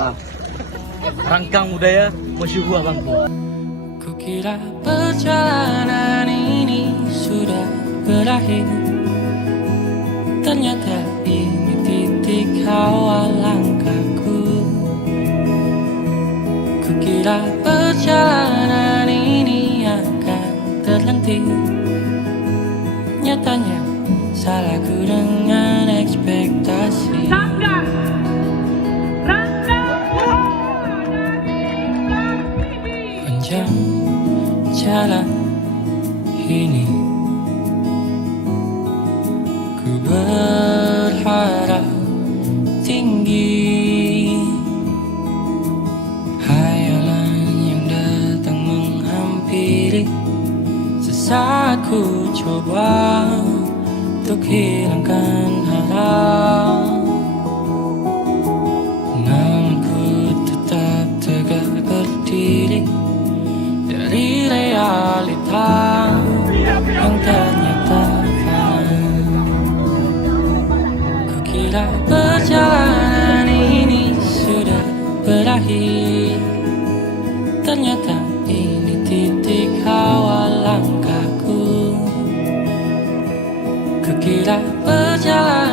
Maka rangkang budaya Mosyuhua Bangku. Kukira perjalanan ini sudah berakhir, ternyata ini titik awal langkahku. Kukira perjalanan ini akan terhenti, nyatanya salahku dengan ekspektasi. Panjang jalan ini, ku berharap tinggi. Hayalan yang datang menghampiri, sesaat ku coba untuk hilangkan harap, namun ku tetap tegak berdiri dari realita yang ternyata fana. Kukira perjalanan ini sudah berakhir, ternyata ini titik awal langkahku. Kukira perjalanan